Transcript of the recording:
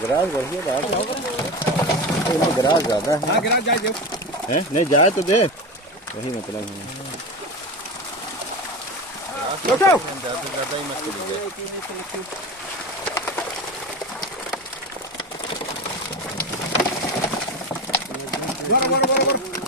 Garage बढ़िया बात है, गिराज ज्यादा है। गिराज जाए है नहीं जाए तो दे, वही मतलब है। ज्यादा ही मत बराबर